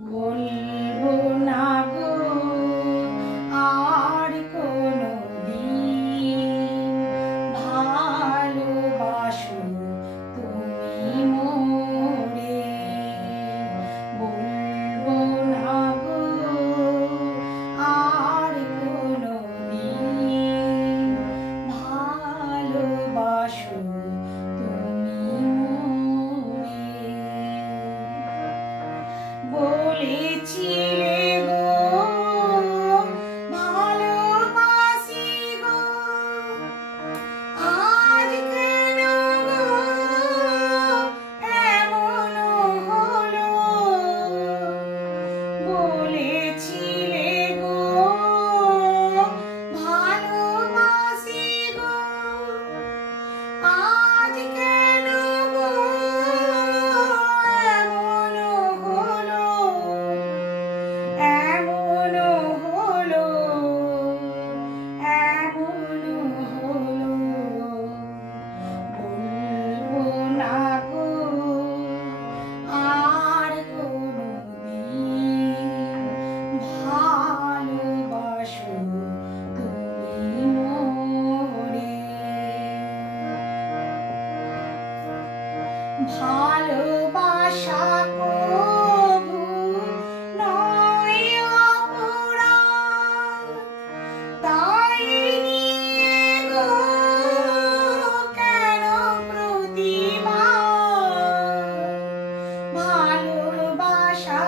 বলবো না গো আর কোনোদিন, ভালোবাসো তুমি মোরে। বলবো না গো আর কোনোদিন, ভালোবাসো তুমি মোরে। বলেছিলে গো ভালোবাসি গো, আজ কেন গো এমন হলো। বলেছিলে গো ভালোবাসি গো, আজ কেন গো এমন হলো, এমন হলো, এমন হলো। বলবো না গো আর কোনোদিন, ভালোবাসো তুমি মোরে। ভালোবাসা কবু নয় অপরাধ, তাই নিয়ে গো কেন প্রতিবাদ। ভালোবাসা